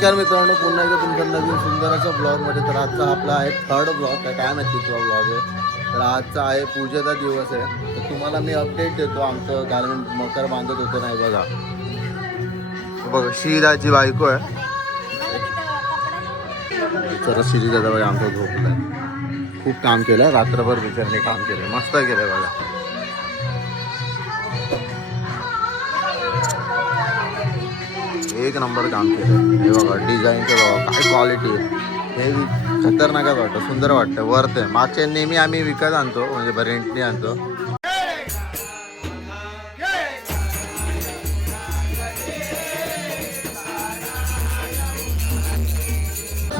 नमस्कार मित्रांनो, पुन्हा एकदा तुमच्या नवीन सुंदर अशा ब्लॉगमध्ये. तर आजचा आपला आहे थर्ड ब्लॉग आहे, काय माहिती किंवा ब्लॉग आहे. तर आजचा आहे पूजेचा दिवस आहे. तर तुम्हाला मी अपडेट देतो. आमचं गार्मेंट मकर बांधत होतं नाही बघा. बघा श्रीदाची बायको आहे. चला श्रीदादा बघा आमचा झोपला आहे. खूप काम केलं रात्रभर, बिचारने काम केलं, मस्त केलं बघा. एक नंबर काम केलं हे बघा. डिझाईनचं बघा काय क्वालिटी आहे. हे खतरनाकच वाटतं, सुंदर वाटतं, वर्थ आहे. मागच्या नेहमी आम्ही विकत आणतो, म्हणजे रेंटने आणतो.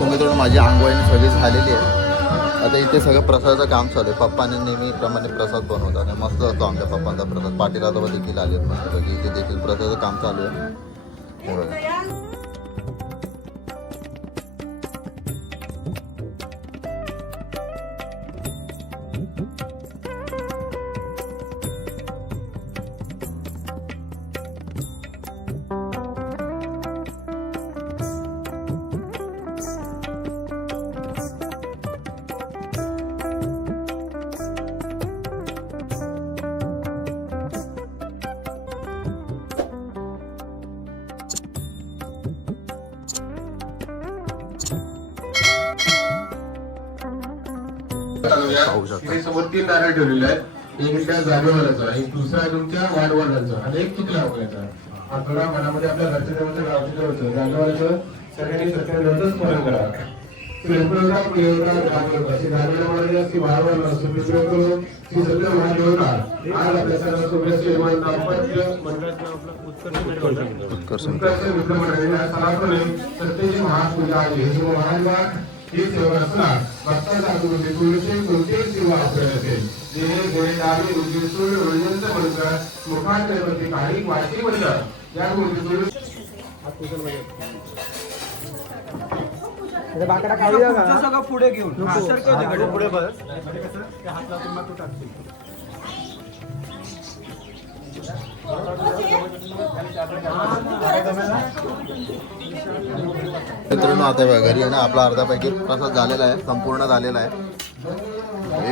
मित्रांनो माझी आंघोळी सगळी झालेली आहे. आता इथे सगळं प्रसादाचं काम चालू आहे. पप्पाने नेहमीप्रमाणे प्रसाद बनवतात, मस्त असतो आमच्या पप्पांचा प्रसाद. पाटीलसोबत देखील आले मस्त, इथे देखील प्रसादाचं काम चालू आहे. समोर 3 नारळ ठेवलेले आहेत. एक त्या जागेवरचा, एक दुसरा तुमच्या वाढवडाचा आणि एक चिखला वगैरेचा. हा थोडा मनामध्ये आपल्या घरच्या देवाचं गावचं देवाचं जागेवरचं सगळ्यांनी सत्यनारायणाचं स्मरण करा. श्री सत्य महादेवता आज आपल्या सर्व शुभेच्छा दाम्पत्य मंडळाचं आपलं उत्कर्ष मित्र मंडळाने सनातने सत्यची महापूजा आहे. हे महादेवा ही सेवा असणार भक्तांचा आगमन कोणतेही सेवा आपल्याला असेल. जे गोळेदारी रुद्रेश्वर रंजनचं म्हणतात मुखात प्रति काही वाची म्हणतात या बाकडा खाऊया का सगळं पुढे घेऊन पुढे बस मित्रांनो आता घरी आहे ना, आपला अर्धापैकी प्रसाद झालेला आहे, संपूर्ण झालेला आहे.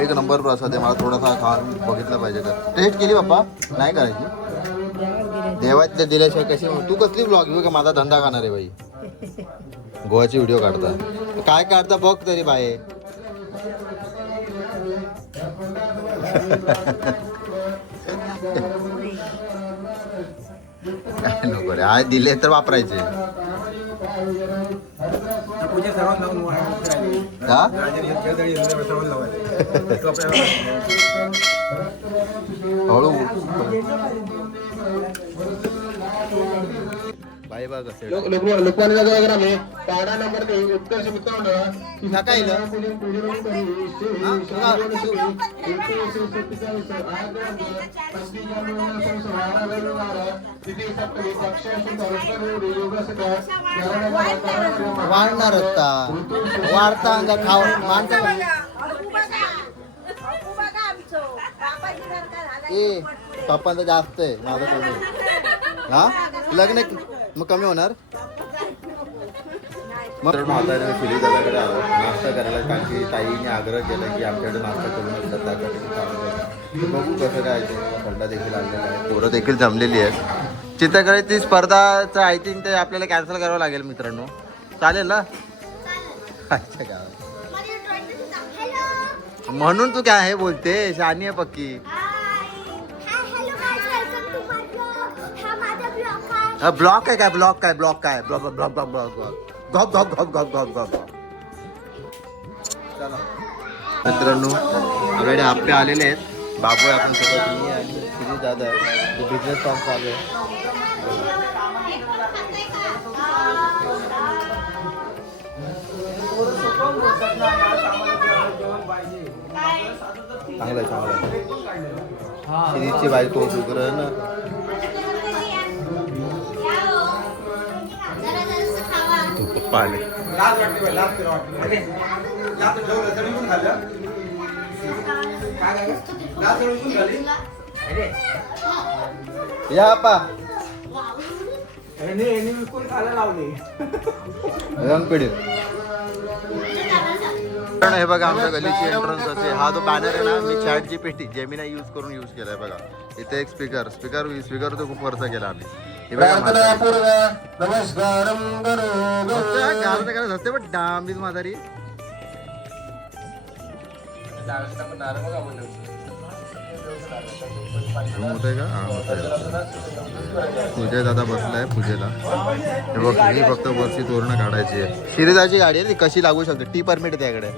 एक नंबर प्रसाद आहे. मला थोडासा खाऊन बघितलं पाहिजे. का टेस्ट केली बाप्पा? नाही करायची. देवातले दिल्याशिवाय कशी. तू कसली ब्लॉग घेऊ का? माझा धंदा खाणार आहे बाई. गोवाची व्हिडिओ काढता काय काढता बघ तरी बाय. नको रे, आज दिले तर वापरायचे. हळू बाई बघ लोकवाणी जागा में पाड़ा नंबर में उत्कर्ष मित्रांनो वाढणार होता. वाढता अंग खाऊ माणसा ए पप्पांचं जास्त आहे, माझं कमी. हा लग्न मग कमी होणार. मग म्हाताऱ्याने फिरी दादाकडे आलो नाश्ता करायला, कारण की ताईने आग्रह केला की आमच्याकडे नाश्ता करून येतात. बघू कसं काय. थंडा देखील आणलेला आहे, पोरं देखील जमलेली आहेत. चित्रकलेची स्पर्धाचं आय थिंक ते आपल्याला कॅन्सल करावं लागेल मित्रांनो. चालेल ना? म्हणून तू काय हे बोलते, शानी आहे पक्की. ब्लॉक आहे काय? ब्लॉक काय? ब्लॉक काय? ब्लॉक ब्लॉक ब्लॉक ब्लॉक गॉप गॉप गॉप गॉप गॉप गॉप. मित्रांनो आपल्याकडे आपले आलेले आहेत. बाबू आपण सोबत मी आणि श्री दादा बिझनेस काम चालू आहे. चांगलं आहे चांगलं आहे. श्रीची बायको शुक्र ना. पाहिले या पा यांनी बिलकुल खायला लावली. रंग पिढी हे बघा आमच्या गलीची एंट्रन्स असे. हा जो बॅनर आहे ना, मी चॅट जीपीटी जेमिना यूज करून यूज केलाय बघा. इथे एक स्पीकर तो खूप वरचा केला आम्ही. हे बघा नमस्कारम करो असते पण डांबीज म्हातारी. होतंय का? हा होतंय. पूजा दादा बसलाय पूजेला. हे बघ ही फक्त वरची तोरणं काढायची आहे. शिरीजाची गाडी आहे ती कशी लागू शकते. टी परमिट आहे त्याकडे.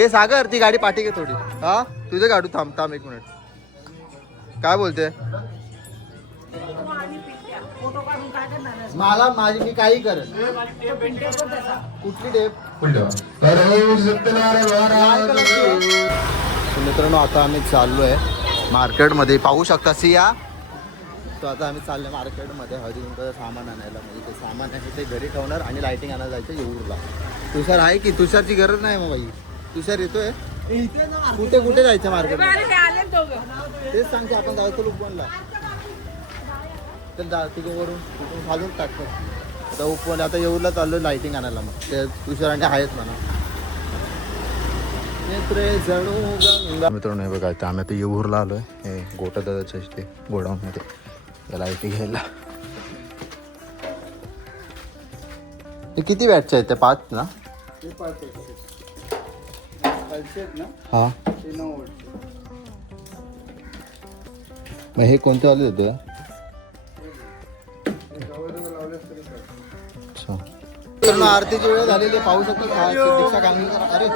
ए सागर ती गाडी पाठी घे थोडी. हा तुझे गाडू थांब एक मिनिट. काय बोलते? मला मी काही करेल. कुठली टेप? मित्रांनो आता आम्ही चाललोय मार्केटमध्ये. पाहू शकता सिया. तो आता आम्ही चाललोय मार्केटमध्ये हळदी कुंकवाचं सामान आणायला. म्हणजे ते सामान आहे ते घरी ठेवणार आणि लाइटिंग आणायला जायचं येऊरला. तुषार आहे की? तुषारची गरज नाही मग बाई. तुषार येतोय. कुठे जायचं मार्केट? तेच सांगते आपण जायचं उपवनला. तर तिथे वरून तिथून खालून टाकतो आता उपवन. आता येऊरला चाललो लाइटिंग आणायला. मग ते तुषार आणि आहेत म्हणा. मित्रांनो हे बघा आम्ही आता येऊरला आलोय. हे गोटा दादाच्या इथे गोडाऊनमध्ये त्या लाइटिंग घ्यायला. हे किती वॅटचे आहेत? ते 5 ना? हा मग हे कोणते वाले होते? अच्छा आरतीची वेळ झालेली पाहू शकतो. दीक्षा कांगीकर. अरे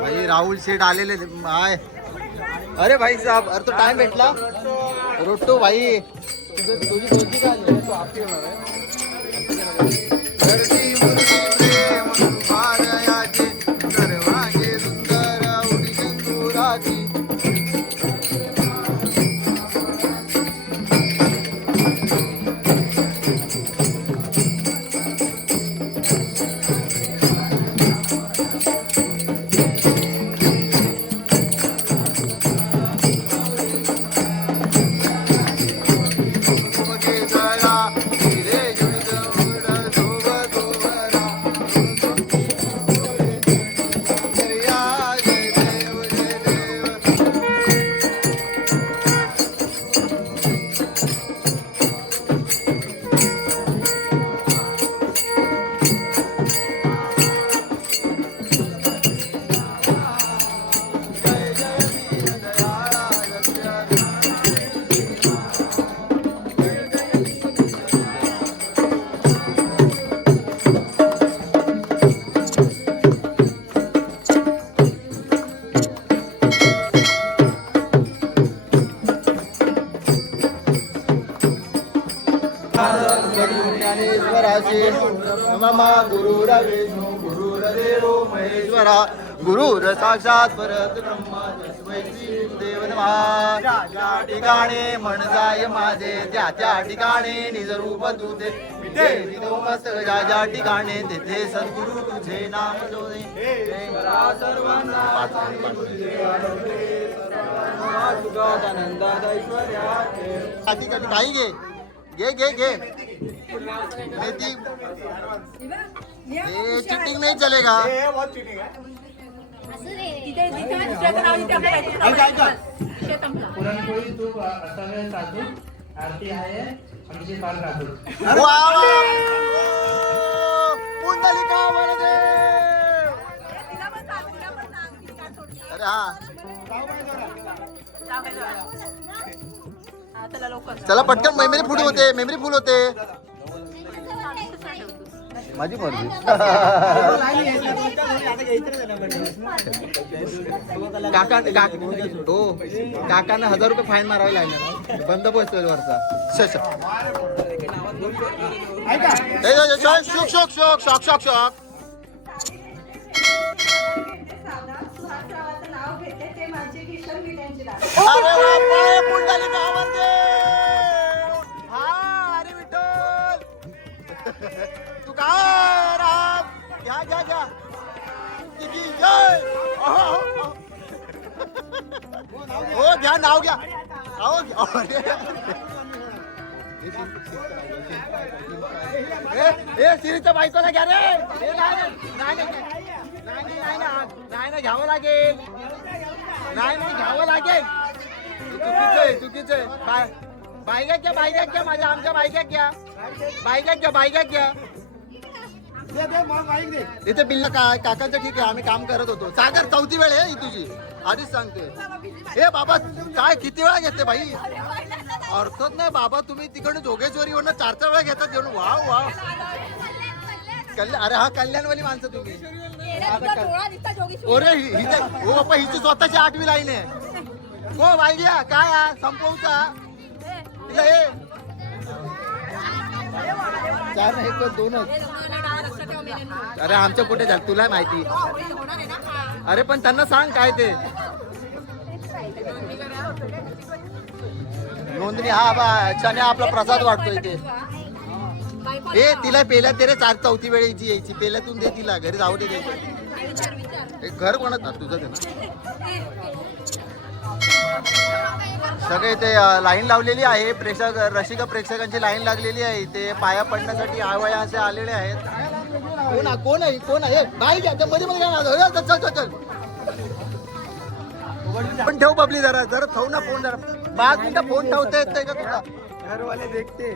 भाई राहुल शेठ आलेले आहे. अरे भाई साहब अरे तो टाइम भेटला. रोटो भाई तुझी दोस्ती का आली? तू आपली होणार आहे. महेश्वरा गुरुर साक्षात परत ब्रह्मा तस्मै श्री देव नमः. ज्या ठिकाणी मन जाय माझे त्या त्या ठिकाणी निज रूप तुझे विठे मस्तक. ज्या ठिकाणी तेथे सद्गुरु तुझे नाम जोडे. काही घे घे घे घे. ये चीटिंग नहीं चलेगा. पुरणपोळी तूप असावे साधू. आरती आहे आमची काल राहतो. अरे हा चला पटकन. मेमरी फुल होते. माझी मर्जी. काकांना 1000 रुपये फाईन मारावे लागणार. बंद पोहोचतोय वरचा. शोक शोक शोक शोक शोक. अरे विठ्ठल तू काय राम. घ्या घ्या घ्या. हो घ्या नाव घ्या. सिरीजच्या बायकोला घ्या रे. नाही घ्यावं लागेल. नाही घ्यावं लागेल. चुकीचं आहे. बायकात घ्या माझ्या आमच्या बायकात घ्या. बायकात घ्या. इथे बिल्ला काकाचं ठीक आहे, आम्ही काम करत होतो. सागर चौथी वेळ आहे ही तुझी, आधीच सांगते. हे बाबा काय किती वेळा घेते भाई, अर्थच नाही बाबा. तुम्ही तिकडून जोगेश्वरीवरनं 4 वेळा घेतात घेऊन. वाव अरे हा कल्याणवाली माणसं तुम्ही. अरे हो बाप्पा, हिची स्वतःची 8वी लाईन आहे. हो बाईया काय संपवता तिला. हे 4 नाही 2च. अरे आमच्या कुठे झालं तुला माहिती. अरे पण त्यांना सांग काय ते नोंदणी. हा बा छान आपला प्रसाद वाटतो इथे. ए तिला पेल्या ते रे 4-4थी वेळेची यायची. पेल्यातून दे तिला, घरी जाऊ दे. घर कोणाच ना तुझं ते सगळे ते लाईन लावलेली आहे. रसिक प्रेक्षकांची लाईन लागलेली आहे. ते पाया पडण्यासाठी आवाया असे आलेले आहेत. कोण आहे बाई घ्या मध्ये चल. पण ठेव बबली जरा ठेव ना फोन. जरा 5 मिनिटं फोन ठेवता येत नाही का तुला. घरवाले देखते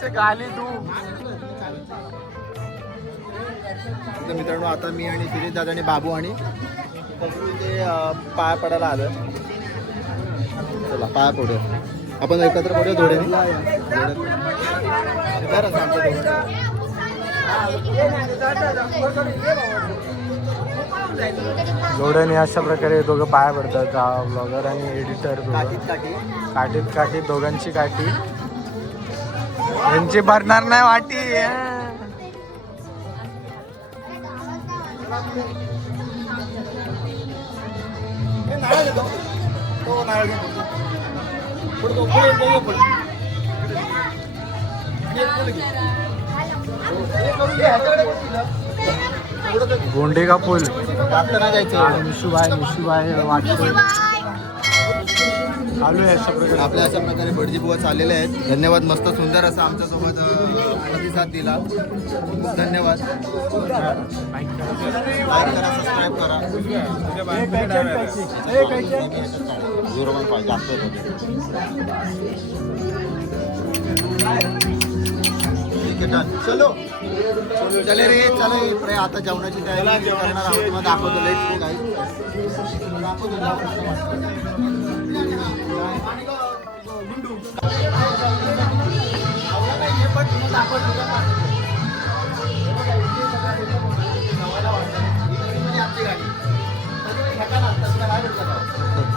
से गाली तू. मित्रांनो आता मी आणि शिरीष दादा आणि बाबू आणि ते पाया पडायला आलं. चला पाया पडू आपण एकत्र पडूया थोड्याने. जोड्याने अशा प्रकारे दोघं पाया पडतात, ब्लॉगर आणि एडिटर. काठीत दोघांची काठी. यांची भरणार नाही वाटी. गोंडे का पूल मिशूबाई वाटतो चालू आहे. आपल्या अशा प्रकारे बडजी बुवा चाललेले आहेत. धन्यवाद. मस्त सुंदर असं आमच्यासोबत प्रतिसाद दिला. धन्यवाद. लाईक करा, सबस्क्राईब करा. 015 जास्त चलो चले रे चले. आता जेवणाची तयारी करणार आहोत. तुम्हाला दाखवतो. लेट्स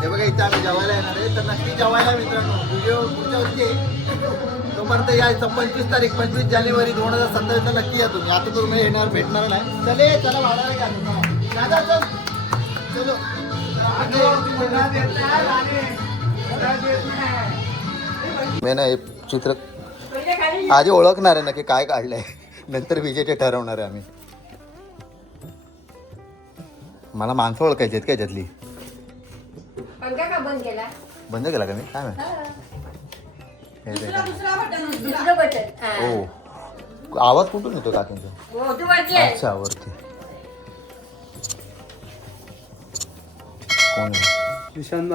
हे बघा इथे आम्ही जेवायला येणार आहे. तर नक्की जेवायला मित्रांनो. व्हिडिओ पुढच्या वर्षी येईल तोपर्यंत यायचं. 25 तारीख 25 जानेवारी 2027 नक्की या तुम्ही. आता तुम्ही येणार भेटणार नाही. चला भाडा घ्या दादा. चलो मी ना हे चित्र आधी ओळखणार आहे नक्की काय काढलंय, नंतर विजेते ठरवणार आहे आम्ही. मला माणसं ओळखायची आहेत का याच्यातली. बंद केला का मी काय हो. आवाज कुठून येतो काकींचा. अच्छा वरती कोण निशांत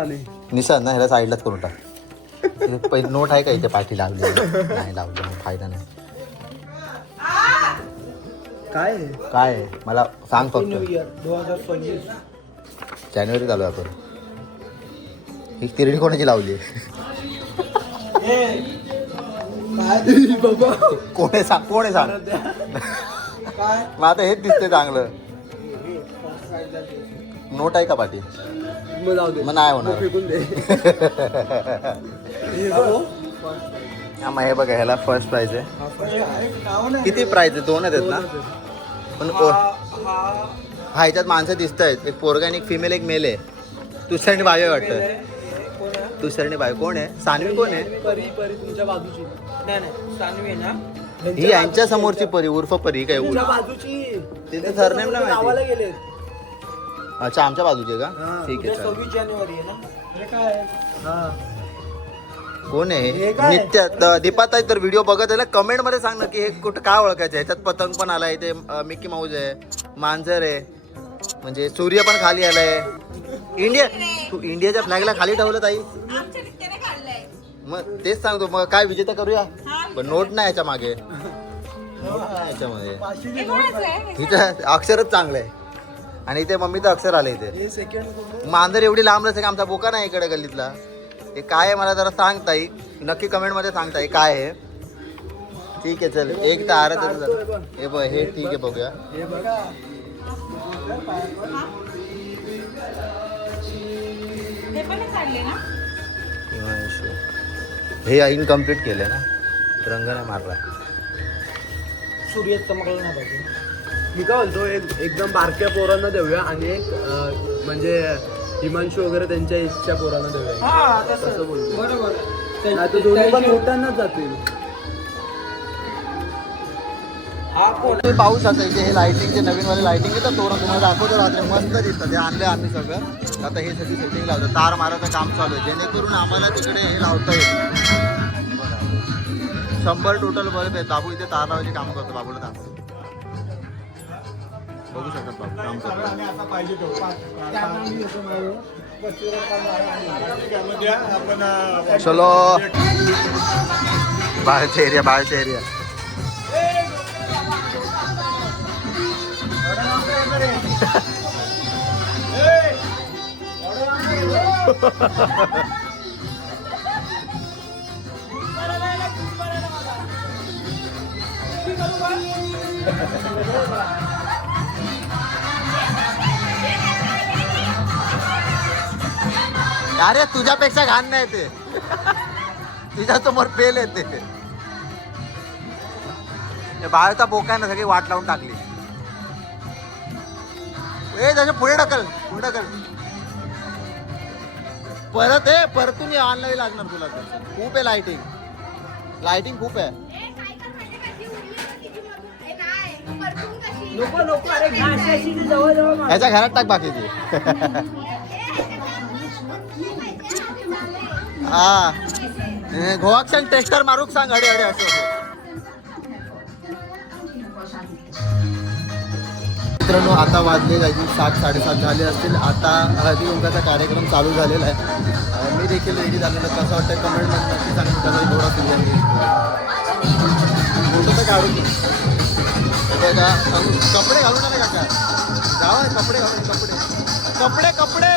ना. ह्याला साईडलाच करून टाक. पहिली नोट आहे का इथे पाठी लावली नाही लावली फायदा नाही. काय मला सांग फक्त. 2025 जानेवारी चालू आहे आपण. ही तिरडी कोणाची लावली कोण आहे सांग. मग आता हेच दिसते चांगलं. नोट आहे का पाठी मग नाही होणार. मग हे बघा ह्याला फर्स्ट प्राइज आहे. किती प्राइज आहे. 2 आहेत ना. पण हा ह्याच्यात माणसं दिसत आहेत. एक पोरगा आणि एक फिमेल एक मेल आहे. तुसरणी बाई आहे वाटतं. तुसरणी बाई कोण आहे. सानवी कोण आहे. तुमच्या बाजूची सानवी ना. ही यांच्या समोरची परी उर्फ परी काय बाजूची. तिथे सरनेम ना गावाला माहिती. गेले. अच्छा आमच्या बाजूचे का. ठीक आहे 26 जानेवारी आहे ना. काय कोण आहे नित्य दीपाताई तर व्हिडिओ बघत आहे कमेंट मध्ये सांग ना की हे कुठं काय ओळखायचं ह्याच्यात पतंग पण आलाय ते मिकी माऊस आहे मांजर आहे म्हणजे सूर्य पण खाली आलाय इंडिया तू इंडियाच्या फ्लॅगला खाली ठेवलं ताई मग तेच सांगतो मग काय विजेता करूया पण नोट नाही याच्या मागे याच्यामध्ये तिथं अक्षरच चांगलं आहे आणि इथे मम्मीचं अक्षर आलं इथे मांजर एवढी लांब नसते का आमचा बोका नाही इकडे गल्लीतला हे काय आहे मला जरा सांग ताई नक्की कमेंट मध्ये सांग ताई काय आहे ठीक आहे चल एक तर आरत हे बघ हे ठीक आहे बघूया हे इनकम्प्लीट केलंय ना रंग नाही मारलाय सूर्य चमकला नाही पाहिजे मी काय म्हणतो एकदम बारक्या पोरांना देऊया आणि एक म्हणजे हिमांशू वगैरे त्यांच्या इच्छा पोरांना देऊया तसं बोलतो बरोबर आता दोन्ही पण मोठ्यांनाच जातील पाऊस आता इथे हे लाइटिंगचे नवीन वाले लाइटिंग येतात तोरण तुम्हाला दाखवतो रात्री मस्त दिसतं ते आणले आम्ही सगळं आता हे सगळी सेटिंग लावतो तार मारायचं काम चालू आहे जेणेकरून आम्हाला तिकडे हे लावता येईल 100 टोटल बल्ब आहे बाबू इथे तार लावायचे काम करतो बाबूला दाखवतो बघू शकतात बाबू काम करतो चलो बाहेरचा एरिया अरे तुझ्यापेक्षा घाण नाही ते तुझ्या समोर फेल येते बाळचा बोका ना सगळी वाट लावून टाकली ए त्याच्या पुढे ढकल परतून ऑनलाईन लागणार तुला तर खूप आहे लाइटिंग खूप आहे ह्याच्या घरात टाक बाकीची हा गोवाक्षण टेस्टर मारूक सांग अडे असं मित्रांनो आता वाजले जायची 7-7:30 झाले असतील आता हळदी कुंकाचा कार्यक्रम चालू झालेला आहे मी देखील रेडी झालेलं कसं वाटतं कमेंटमध्ये नक्की सांगतो त्याचा थोडा फोटो तर काढून बघा कपडे घालून आले काका जावा कपडे घालून कपडे